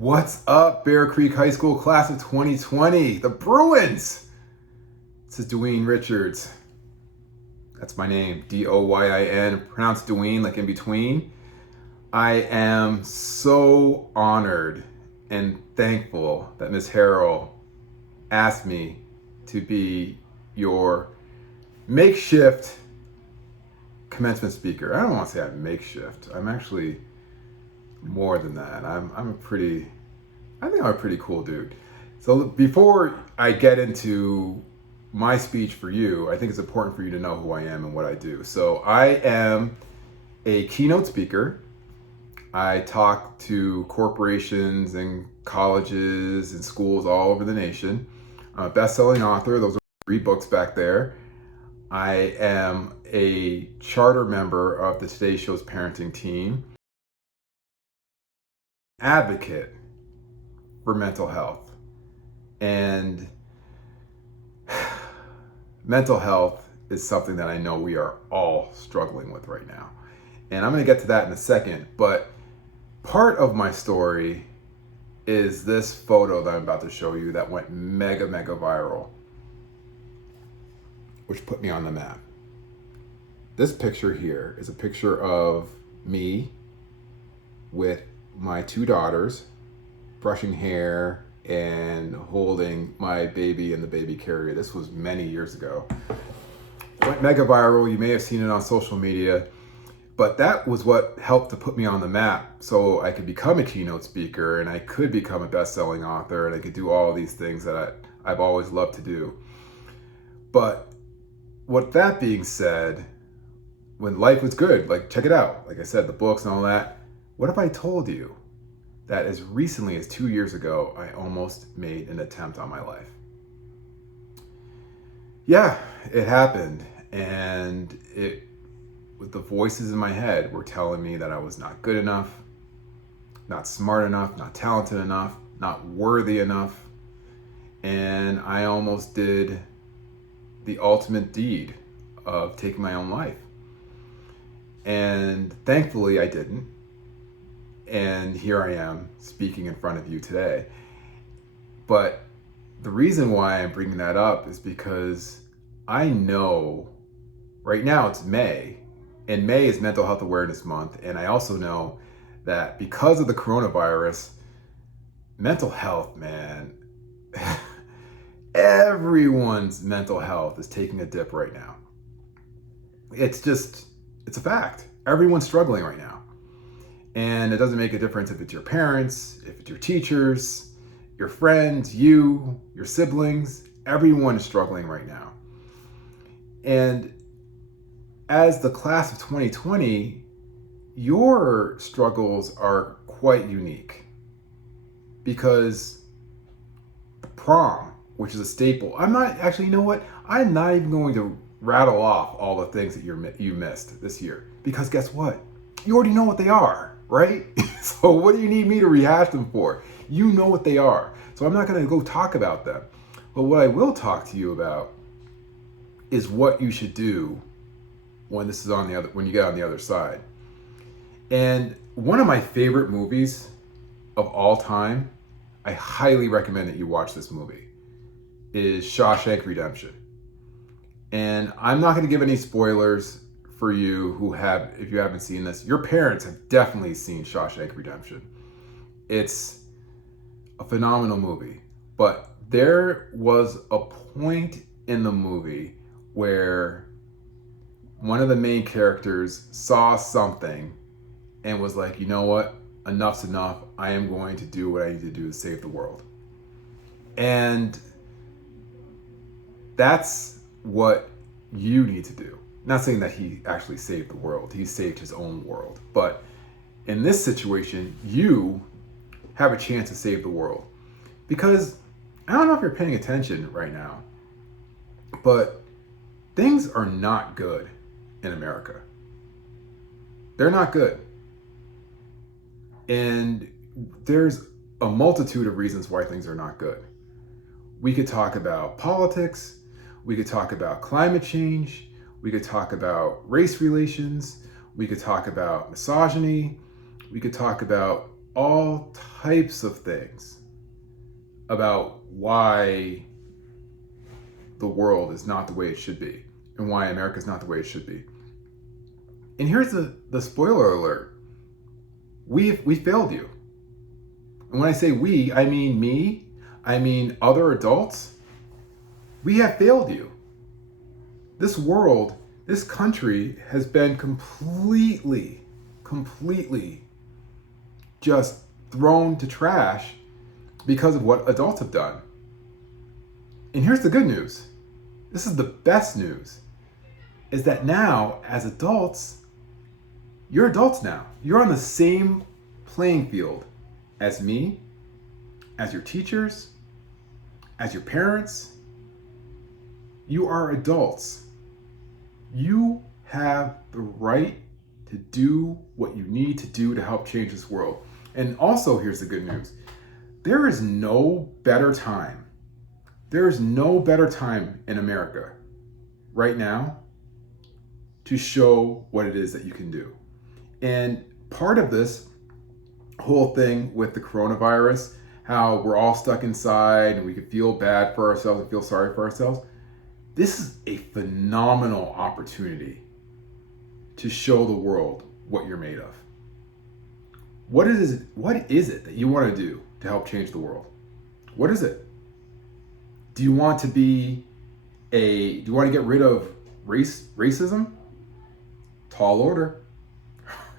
What's up, Bear Creek High School class of 2020? The Bruins! This is Dwayne Richards. That's my name, D-O-Y-I-N, pronounced Dwayne like in between. I am so honored and thankful that Miss Harrell asked me to be your makeshift commencement speaker. I don't want to say I'm makeshift. I'm actually more than that. I think I'm a pretty cool dude. So before I get into my speech for you, I think it's important for you to know who I am and what I do. So I am a keynote speaker. I talk to corporations and colleges and schools all over the nation. I'm a best-selling author. Those are 3 books back there. I am a charter member of the Today Show's parenting team. Advocate for mental health. And mental health is something that I know we are all struggling with right now. And I'm going to get to that in a second. But part of my story is this photo that I'm about to show you that went mega viral, which put me on the map. This picture here is a picture of me with my 2 daughters brushing hair and holding my baby in the baby carrier. This was many years ago. It went mega viral. You may have seen it on social media, but that was what helped to put me on the map so I could become a keynote speaker and I could become a best-selling author and I could do all these things that I've always loved to do. But with that being said, when life was good, like check it out, like I said, the books and all that, what if I told you that as recently as 2 years ago, I almost made an attempt on my life? Yeah, it happened. And the voices in my head were telling me that I was not good enough, not smart enough, not talented enough, not worthy enough. And I almost did the ultimate deed of taking my own life. And thankfully I didn't. And here I am speaking in front of you today. But the reason why I'm bringing that up is because I know right now it's May, and May is Mental Health Awareness Month. And I also know that because of the coronavirus, mental health, man, everyone's mental health is taking a dip right now. It's a fact. Everyone's struggling right now. And it doesn't make a difference if it's your parents, if it's your teachers, your friends, you, your siblings, everyone is struggling right now. And as the class of 2020, your struggles are quite unique because prom, which is a staple, I'm not even going to rattle off all the things that you missed this year, because guess what? You already know what they are, right? So what do you need me to rehash them for? You know what they are. So I'm not going to go talk about them. But what I will talk to you about is what you should do when when you get on the other side. And one of my favorite movies of all time, I highly recommend that you watch this movie, is Shawshank Redemption. And I'm not going to give any spoilers for you if you haven't seen this. Your parents have definitely seen Shawshank Redemption. It's a phenomenal movie. But there was a point in the movie where one of the main characters saw something and was like, you know what? Enough's enough. I am going to do what I need to do to save the world. And that's what you need to do. Not saying that he actually saved the world. He saved his own world. But in this situation, you have a chance to save the world. Because I don't know if you're paying attention right now, but things are not good in America. They're not good. And there's a multitude of reasons why things are not good. We could talk about politics. We could talk about climate change. We could talk about race relations. We could talk about misogyny. We could talk about all types of things about why the world is not the way it should be and why America is not the way it should be. And here's the spoiler alert. We failed you. And when I say we, I mean me, I mean other adults. We have failed you. This world, this country has been completely just thrown to trash because of what adults have done. And here's the good news. This is the best news. Is that now, as adults, you're adults now. You're on the same playing field as me, as your teachers, as your parents. You are adults. You have the right to do what you need to do to help change this world. And also, here's the good news. There is no better time. There is no better time in America right now to show what it is that you can do. And part of this whole thing with the coronavirus, how we're all stuck inside and we could feel bad for ourselves and feel sorry for ourselves, this is a phenomenal opportunity to show the world what you're made of. What is it that you want to do to help change the world? What is it? Do you want to get rid of racism? Tall order.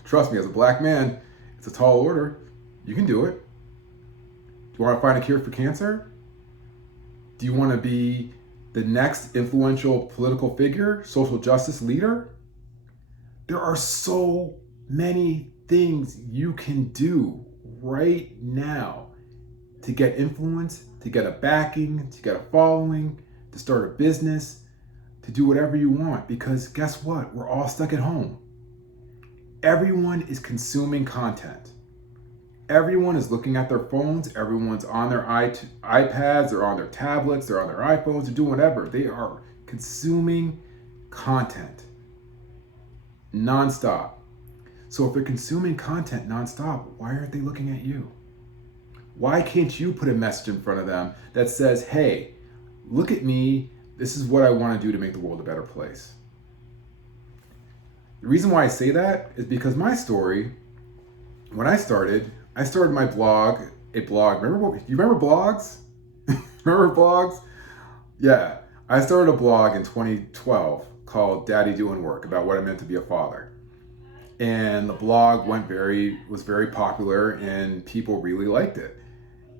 Trust me, as a black man, it's a tall order. You can do it. Do you want to find a cure for cancer? Do you want to be the next influential political figure, social justice leader? There are so many things you can do right now to get influence, to get a backing, to get a following, to start a business, to do whatever you want. Because guess what? We're all stuck at home. Everyone is consuming content. Everyone is looking at their phones. Everyone's on their iPads, they're on their tablets, they're on their iPhones, they're doing whatever. They are consuming content nonstop. So if they're consuming content nonstop, why aren't they looking at you? Why can't you put a message in front of them that says, hey, look at me. This is what I want to do to make the world a better place. The reason why I say that is because my story, when I started my blog, you remember blogs? Remember blogs? Yeah, I started a blog in 2012 called Daddy Doing Work, about what it meant to be a father. And the blog was very popular and people really liked it.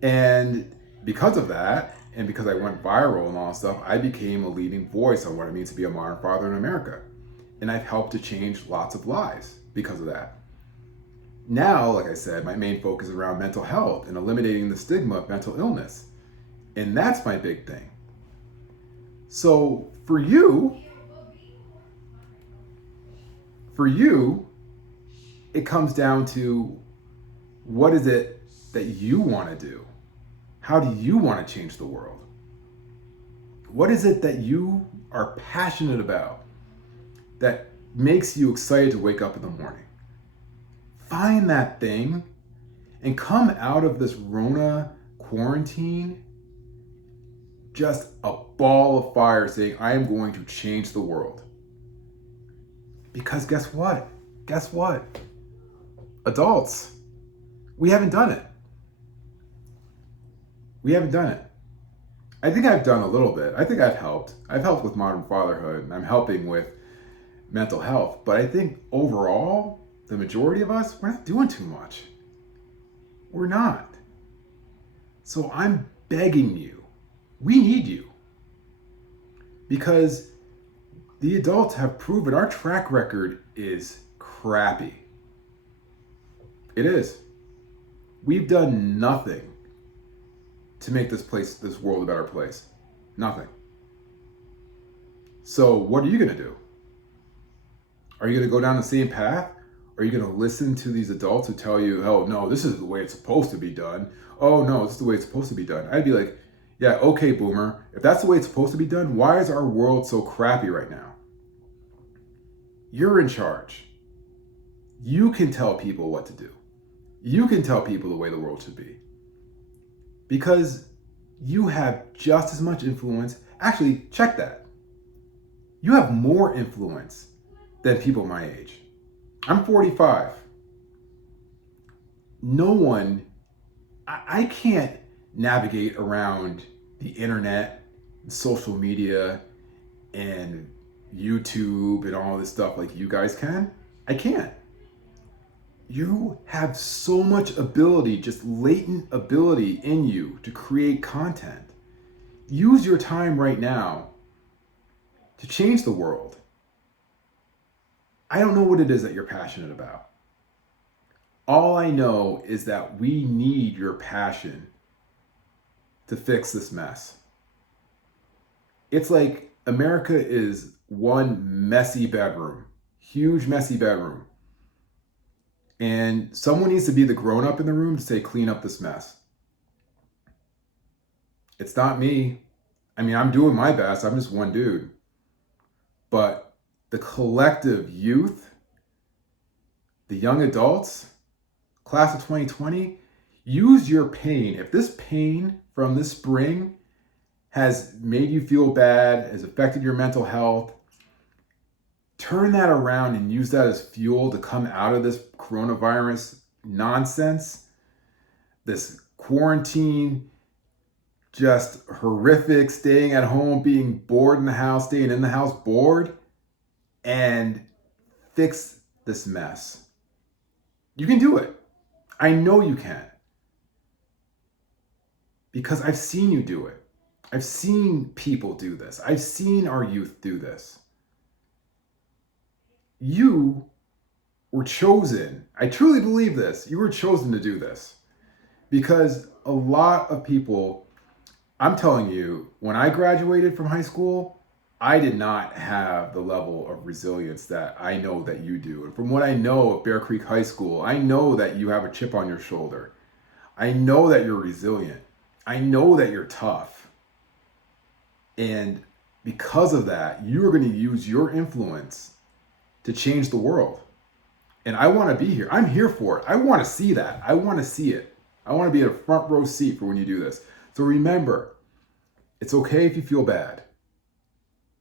And because of that, and because I went viral and all that stuff, I became a leading voice on what it means to be a modern father in America. And I've helped to change lots of lives because of that. Now, like I said, my main focus is around mental health and eliminating the stigma of mental illness. And that's my big thing. So for you, it comes down to, what is it that you want to do? How do you want to change the world? What is it that you are passionate about that makes you excited to wake up in the morning? Find that thing and come out of this Rona quarantine just a ball of fire saying, I am going to change the world. Because guess what? Adults, we haven't done it. I think I've done a little bit. I think I've helped. I've helped with modern fatherhood, and I'm helping with mental health. But I think overall, the majority of us, we're not doing too much. We're not. So I'm begging you, we need you. Because the adults have proven our track record is crappy. It is. We've done nothing to make this world a better place. Nothing. So what are you going to do? Are you going to go down the same path? Are you going to listen to these adults who tell you, oh, no, this is the way it's supposed to be done. Oh, no, this is the way it's supposed to be done. I'd be like, yeah, okay, boomer. If that's the way it's supposed to be done, why is our world so crappy right now? You're in charge. You can tell people what to do. You can tell people the way the world should be because you have just as much influence. Actually, check that. You have more influence than people my age. I'm 45. No one, I can't navigate around the internet, social media, and YouTube and all this stuff like you guys can. I can't. You have so much ability, just latent ability in you to create content. Use your time right now to change the world. I don't know what it is that you're passionate about. All I know is that we need your passion to fix this mess. It's like America is one messy bedroom, huge messy bedroom. And someone needs to be the grown up in the room to say, clean up this mess. It's not me. I mean, I'm doing my best. I'm just one dude. But the collective youth, the young adults, class of 2020, use your pain. If this pain from this spring has made you feel bad, has affected your mental health, turn that around and use that as fuel to come out of this coronavirus nonsense, this quarantine, just horrific, staying at home, being bored in the house, staying in the house bored, and fix this mess. You can do it. I know you can. Because I've seen you do it. I've seen people do this. I've seen our youth do this. You were chosen. I truly believe this. You were chosen to do this. Because a lot of people, I'm telling you, when I graduated from high school, I did not have the level of resilience that I know that you do. And from what I know of Bear Creek High School, I know that you have a chip on your shoulder. I know that you're resilient. I know that you're tough. And because of that, you are going to use your influence to change the world. And I want to be here. I'm here for it. I want to see that. I want to see it. I want to be in a front row seat for when you do this. So remember, it's okay if you feel bad.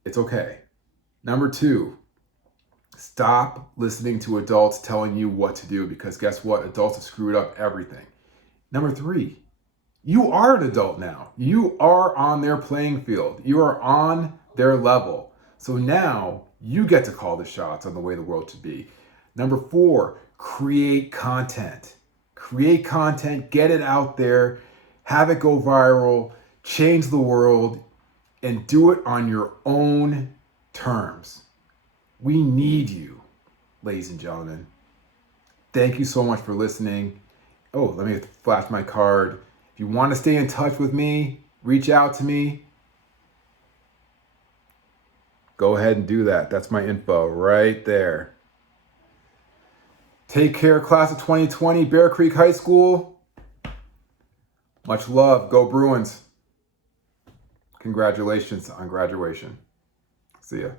It's okay. Number 2, stop listening to adults telling you what to do, because guess what? Adults have screwed up everything. Number 3, you are an adult now. You are on their playing field. You are on their level. So now you get to call the shots on the way the world should be. Number 4, create content. Create content, get it out there, have it go viral, change the world, and do it on your own terms. We need you, ladies and gentlemen. Thank you so much for listening. Oh, let me flash my card. If you want to stay in touch with me, reach out to me. Go ahead and do that. That's my info right there. Take care, class of 2020, Bear Creek High School. Much love. Go Bruins. Congratulations on graduation. See ya.